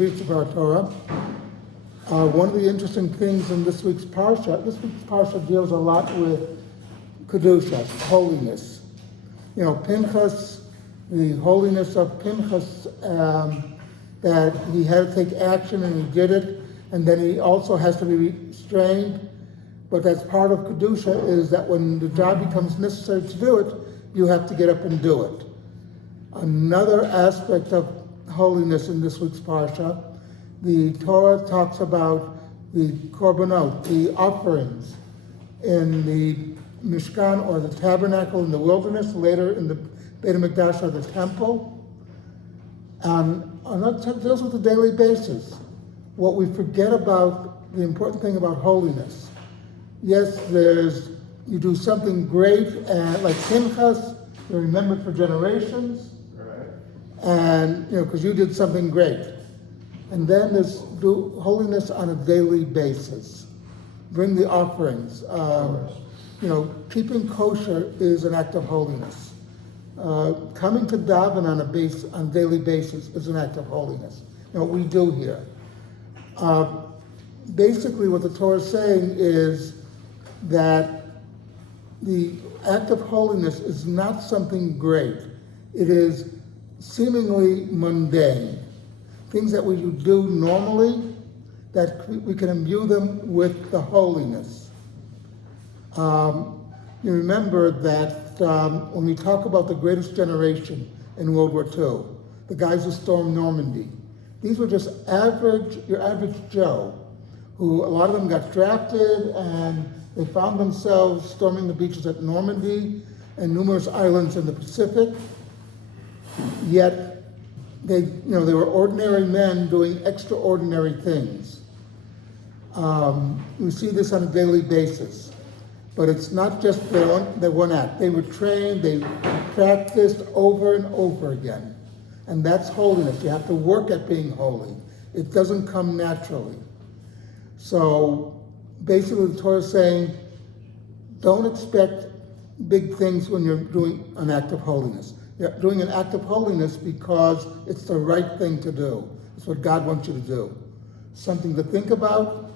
briefs of our Torah. One of the interesting things in this week's parsha deals a lot with kedusha, holiness. You know, Pinchas, the holiness of Pinchas, that he had to take action and he did it, and then he also has to be restrained. But that's part of kedusha, is that when the job becomes necessary to do it, you have to get up and do it. Another aspect of holiness in this week's parsha, the Torah talks about the korbanot, the offerings in the Mishkan or the tabernacle in the wilderness, later in the Beit HaMikdash or the temple. And that deals with the daily basis. What we forget about, the important thing about holiness. Yes, you do something great, and like Pinchas, you're remembered for generations, right. And because you did something great. And then there's do holiness on a daily basis. Bring the offerings. Keeping kosher is an act of holiness. Coming to daven on a daily basis is an act of holiness. What we do here. Basically, what the Torah is saying is that the act of holiness is not something great. It is seemingly mundane. Things that we do normally, that we can imbue them with the holiness. You remember that when we talk about the greatest generation in World War II, the guys who stormed Normandy, these were just your average Joe, who a lot of them got drafted and they found themselves storming the beaches at Normandy and numerous islands in the Pacific. Yet they were ordinary men doing extraordinary things. We see this on a daily basis, but it's not just their one act. They were trained, they practiced over and over again. And that's holiness. You have to work at being holy. It doesn't come naturally. So basically the Torah is saying, don't expect big things when you're doing an act of holiness. You're doing an act of holiness because it's the right thing to do. It's what God wants you to do. Something to think about,